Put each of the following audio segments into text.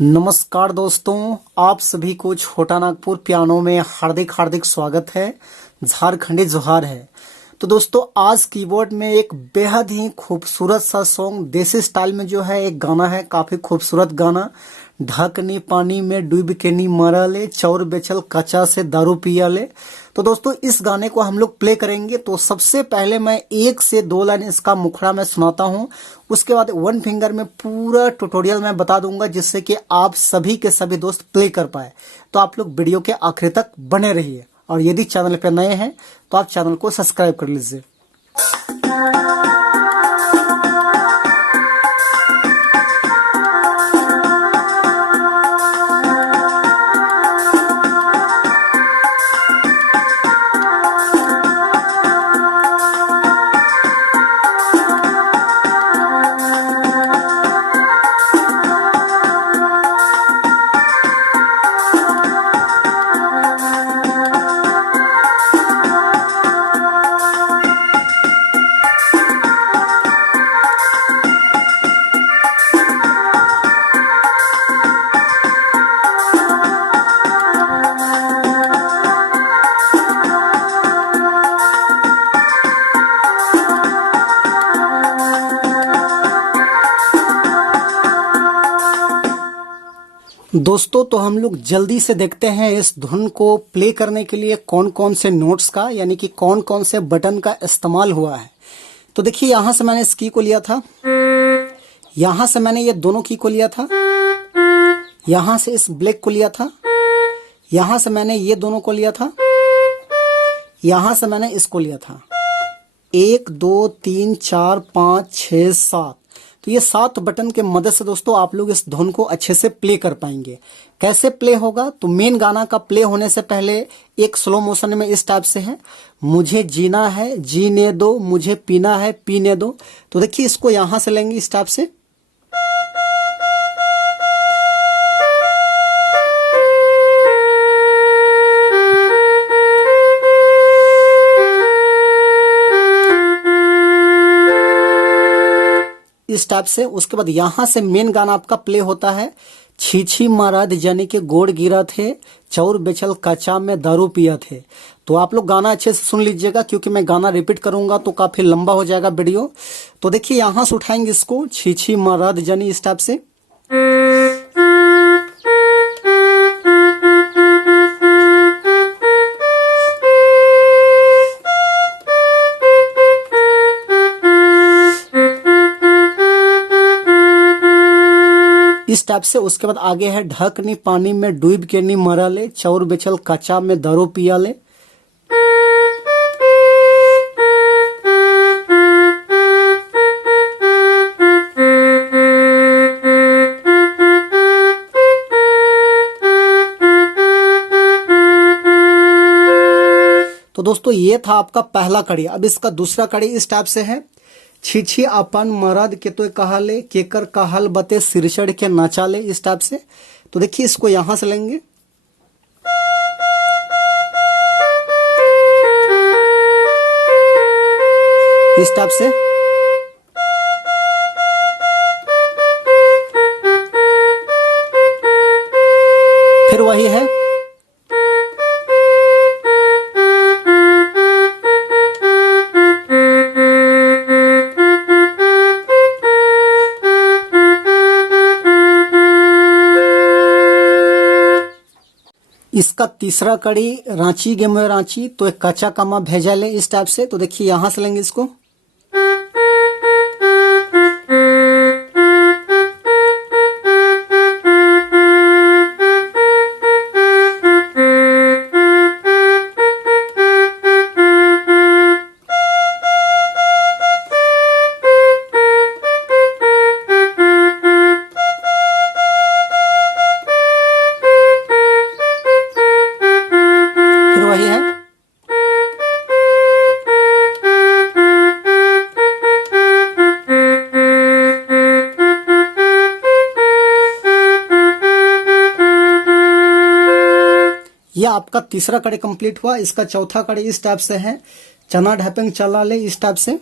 नमस्कार दोस्तों, आप सभी को छोटा नागपुर पियानो में हार्दिक हार्दिक स्वागत है। झारखंडी जोहार है। तो दोस्तों, आज कीबोर्ड में एक बेहद ही खूबसूरत सा सॉन्ग देसी स्टाइल में जो है एक गाना है, काफी खूबसूरत गाना। ढकनी पानी में डूब के नी मरा ले, चौर बेचल कच्चा से दारू पिया ले। तो दोस्तों, इस गाने को हम लोग प्ले करेंगे। तो सबसे पहले मैं 1 से 2 लाइन इसका मुखड़ा मैं सुनाता हूँ, उसके बाद 1 फिंगर में पूरा ट्यूटोरियल मैं बता दूंगा, जिससे कि आप सभी के सभी दोस्त प्ले कर पाए। तो आप लोग वीडियो के आखिर तक बने रहिए, और यदि चैनल पे नए हैं तो आप चैनल को सब्सक्राइब कर लीजिए। दोस्तों, तो हम लोग जल्दी से देखते हैं इस धुन को प्ले करने के लिए कौन कौन से नोट्स का, यानी कि कौन कौन से बटन का इस्तेमाल हुआ है। तो देखिए, यहां से मैंने इस की को लिया था, यहां से मैंने ये दोनों की को लिया था, यहां से इस ब्लैक को लिया था, यहां से मैंने ये दोनों को लिया था, यहां से मैंने इसको लिया था। 1 2 3 4 5 6 7। तो ये 7 बटन के मदद से दोस्तों आप लोग इस धुन को अच्छे से प्ले कर पाएंगे। कैसे प्ले होगा? तो मेन गाना का प्ले होने से पहले एक स्लो मोशन में इस टाइप से है, मुझे जीना है जीने दो, मुझे पीना है पीने दो। तो देखिए, इसको यहां से लेंगे इस टाइप से, इस टाइप से। उसके बाद यहां से मेन गाना आपका प्ले होता है, छी महाराज जानी के गोड़ गिरा थे, चौर बेचल कच्चा में दारू पिया थे। तो आप लोग गाना अच्छे से सुन लीजिएगा, क्योंकि मैं गाना रिपीट करूंगा तो काफी लंबा हो जाएगा वीडियो। तो देखिए, यहां से उठाएंगे इसको, छी महाराज जानी, इस टाइप से। इस टाइप से। उसके बाद आगे है, ढकनी पानी में डूब के नी मरा ले, चौर बेचल कच्चा में दारू पिया ले। तो दोस्तों, ये था आपका पहला कड़ी। अब इसका दूसरा कड़ी इस टाइप से है, छी अपन मरद के तो कहले, केकर कहल बते सिर चढ़ के नाचा ले, इस टाइप से। तो देखिए, इसको यहां से लेंगे, इस टाइप से। फिर वही है, इसका तीसरा कड़ी, रांची गे मैं रांची तो एक कच्चा कामा भेजा ले, इस टाइप से। तो देखिए, यहां से लेंगे इसको, फिर वही है। यह आपका तीसरा कड़ी कंप्लीट हुआ। इसका चौथा कड़ी इस टाइप से है, चना ढपेंग चला ले, इस टाइप से।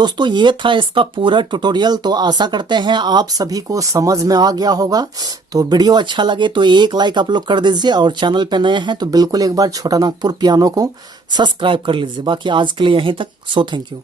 दोस्तों ये था इसका पूरा ट्यूटोरियल। तो आशा करते हैं आप सभी को समझ में आ गया होगा। तो वीडियो अच्छा लगे तो एक लाइक आप लोग कर दीजिए, और चैनल पे नए हैं तो बिल्कुल एक बार छोटा नागपुर पियानो को सब्सक्राइब कर लीजिए। बाकी आज के लिए यहीं तक। So thank you.